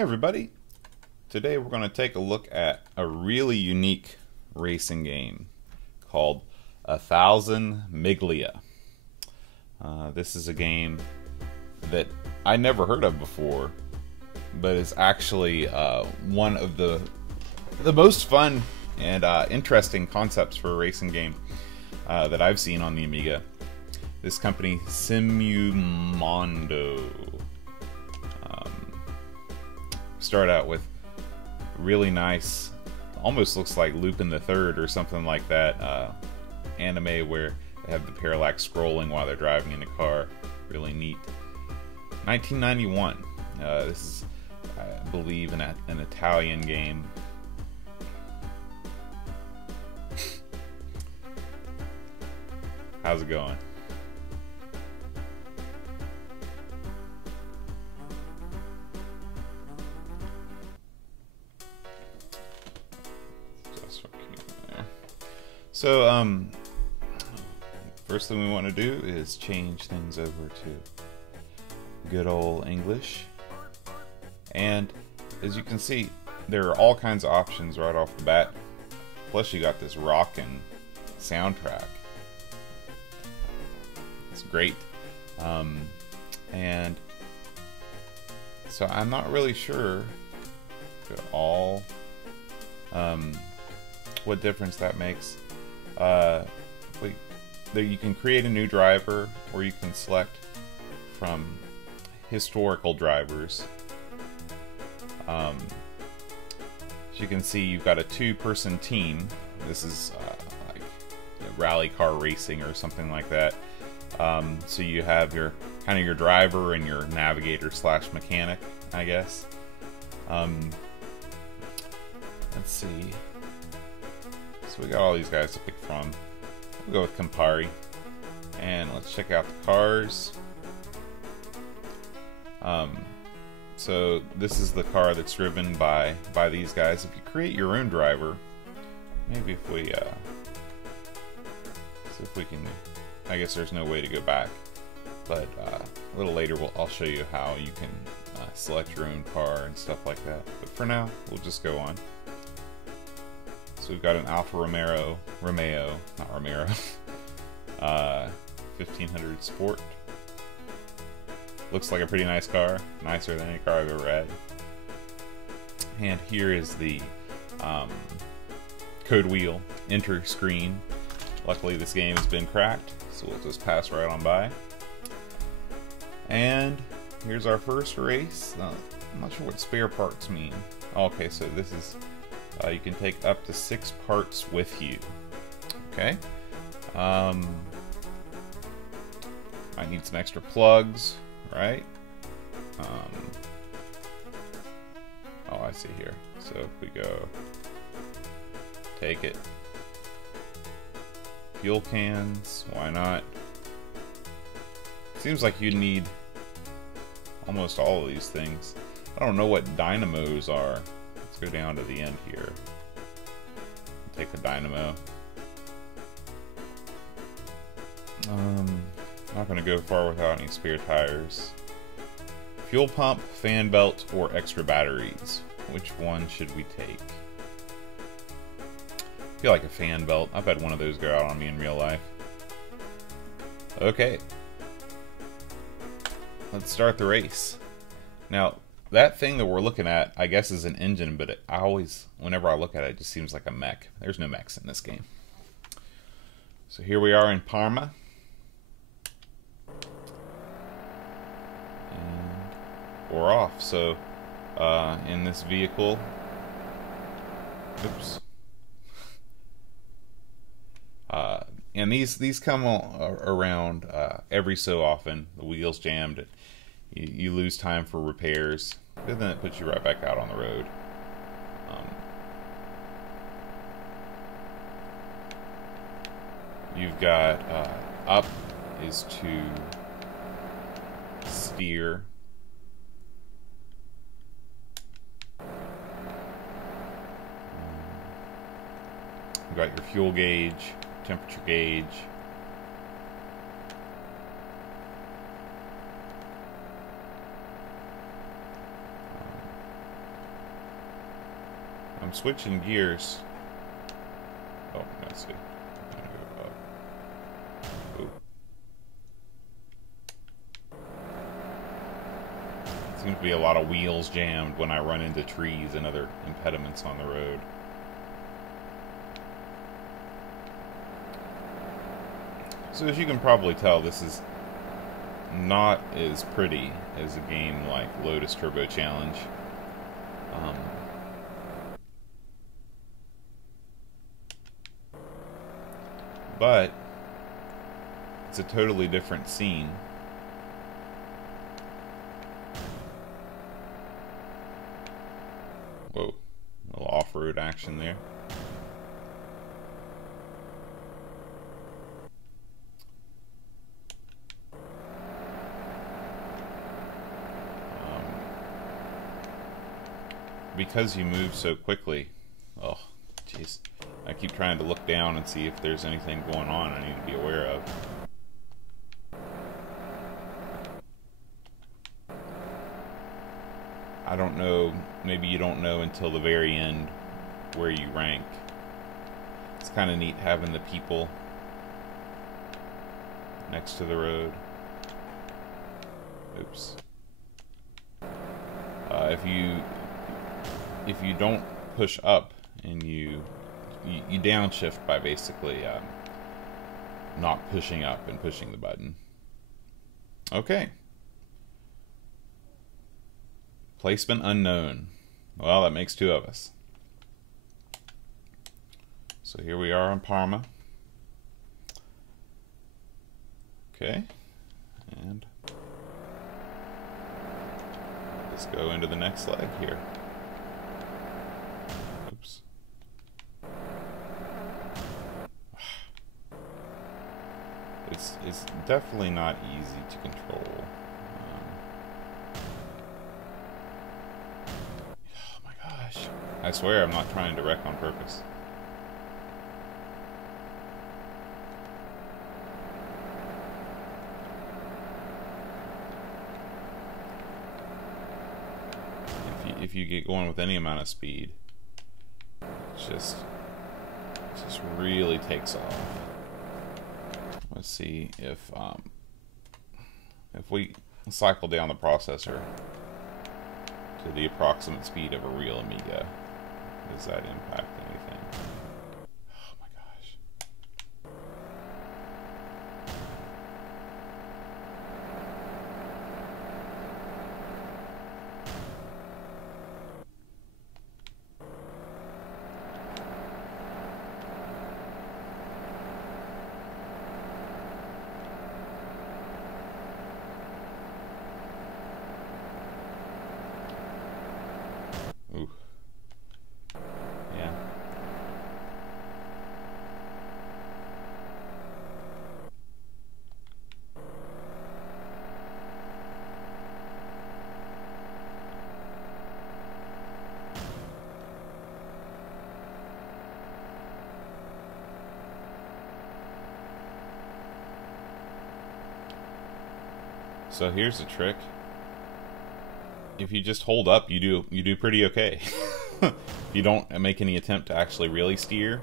Hi everybody! Today we're going to take a look at a really unique racing game called 1000 Miglia. This is a game that I never heard of before, but is actually one of the most fun and interesting concepts for a racing game that I've seen on the Amiga. This company, Simumondo, start out with really nice, almost looks like Lupin the Third or something like that, anime where they have the parallax scrolling while they're driving in a car. Really neat. 1991. This is, I believe, an Italian game. How's it going? So, first thing we want to do is change things over to good old English. And as you can see, there are all kinds of options right off the bat. Plus you got this rockin' soundtrack. It's great. And so I'm not really sure at all what difference that makes. You can create a new driver, or you can select from historical drivers. As you can see, you've got a two-person team. This is like rally car racing or something like that. So you have your your driver and your navigator slash mechanic, I guess. Let's see. So we got all these guys to pick from. We'll go with Campari. And let's check out the cars. So this is the car that's driven by these guys. If you create your own driver, maybe if we see if we can, I guess there's no way to go back, but a little later I'll show you how you can select your own car and stuff like that. But for now, we'll just go on. So we've got an Alfa Romeo, not Romero, 1500 Sport. Looks like a pretty nice car, nicer than any car I've ever had. And here is the code wheel enter screen. Luckily this game has been cracked, so we'll just pass right on by. And here's our first race. I'm not sure what spare parts mean. Okay, so this is you can take up to 6 parts with you. Okay. Might need some extra plugs, right? Oh, I see here. So if we go, take it. Fuel cans, why not? Seems like you need almost all of these things. I don't know what dynamos are. Let's go down to the end here. Take a dynamo. Not gonna go far without any spare tires. Fuel pump, fan belt, or extra batteries. Which one should we take? I feel like a fan belt. I've had one of those go out on me in real life. Okay. Let's start the race. Now, that thing that we're looking at, I guess, is an engine, but whenever I look at it, it just seems like a mech. There's no mechs in this game. So here we are in Parma. And we're off. So, in this vehicle, oops. And these come around every so often. The wheel's jammed. You lose time for repairs, but then it puts you right back out on the road. You've got up is to steer. You've got your fuel gauge, temperature gauge. I'm switching gears. Oh, let's see. I'm gonna go up. Ooh. Seems to be a lot of wheels jammed when I run into trees and other impediments on the road. So as you can probably tell, this is not as pretty as a game like Lotus Turbo Challenge. But it's a totally different scene. Whoa, a little off-road action there. Because you move so quickly. Oh, jeez. I keep trying to look down and see if there's anything going on I need to be aware of. I don't know, maybe you don't know until the very end where you rank. It's kind of neat having the people next to the road. Oops. If you don't push up and you downshift by basically not pushing up and pushing the button. Okay. Placement unknown. Well, that makes two of us. So here we are on Parma. Okay. And let's go into the next leg here. Oops. It's definitely not easy to control. Oh my gosh. I swear I'm not trying to wreck on purpose. If you get going with any amount of speed, it just really takes off. Let's see if we cycle down the processor to the approximate speed of a real Amiga, does that impact anything? Oh my gosh. Ooh. Yeah. So here's the trick. If you just hold up, you do pretty okay. If you don't make any attempt to actually really steer,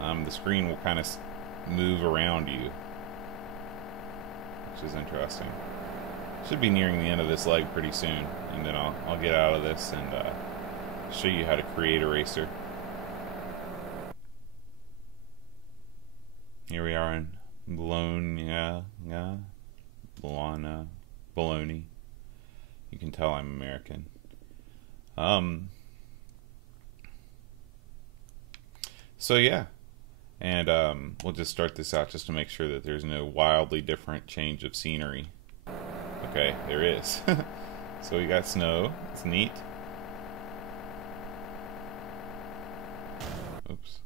the screen will kind of move around you, which is interesting. Should be nearing the end of this leg pretty soon, and then I'll get out of this and show you how to create a racer. Here we are in Bologna. You can tell I'm American. So yeah, and we'll just start this out just to make sure that there's no wildly different change of scenery. Okay, there is. So we got snow. It's neat. Oops.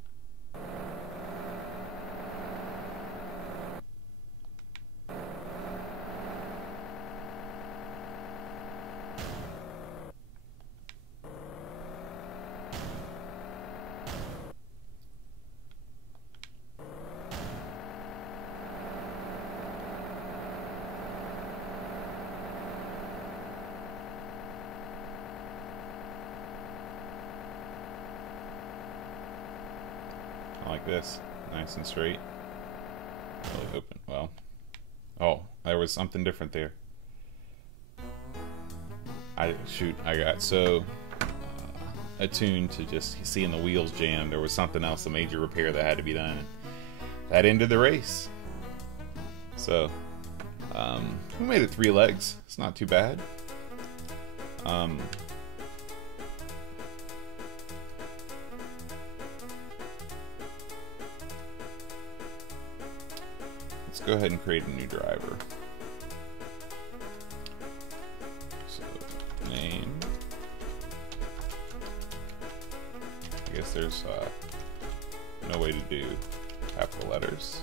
like this, nice and straight. Really open. Well, oh, there was something different there. I got so attuned to just seeing the wheels jam. There was something else, a major repair that had to be done. And that ended the race. So, we made it 3 legs. It's not too bad. Let's go ahead and create a new driver. So, name. I guess there's no way to do capital letters.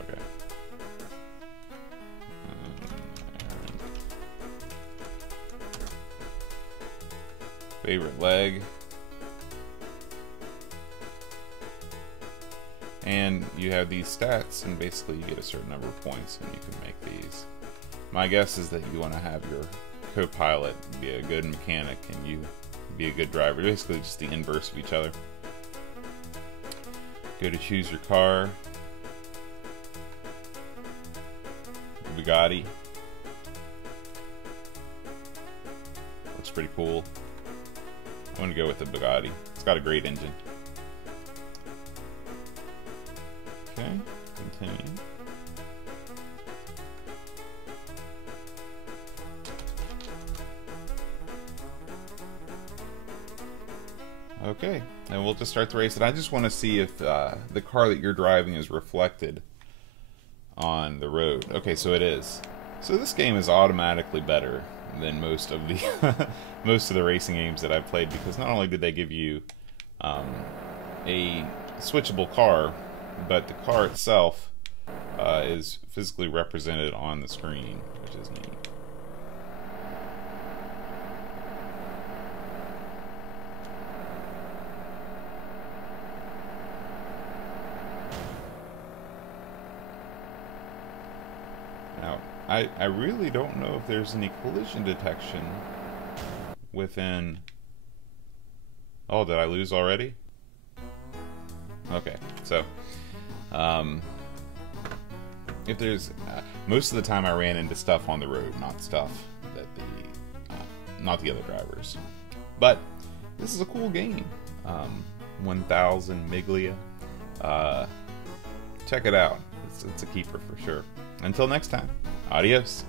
Okay. Favorite leg. And you have these stats, and basically you get a certain number of points, and you can make these. My guess is that you want to have your co-pilot be a good mechanic and you be a good driver. Basically just the inverse of each other. Go to choose your car. Bugatti. Looks pretty cool. I'm going to go with the Bugatti. It's got a great engine. Okay, continue. Okay, and we'll just start the race. And I just want to see if the car that you're driving is reflected on the road. Okay, so it is. So this game is automatically better than most of the most of the racing games that I've played, because not only did they give you a switchable car, but the car itself is physically represented on the screen, which is neat. Now, I really don't know if there's any collision detection within... Oh, did I lose already? Okay, so if there's most of the time I ran into stuff on the road, not stuff that not the other drivers. But this is a cool game. 1000 Miglia. Check it out. It's a keeper for sure. Until next time, adios.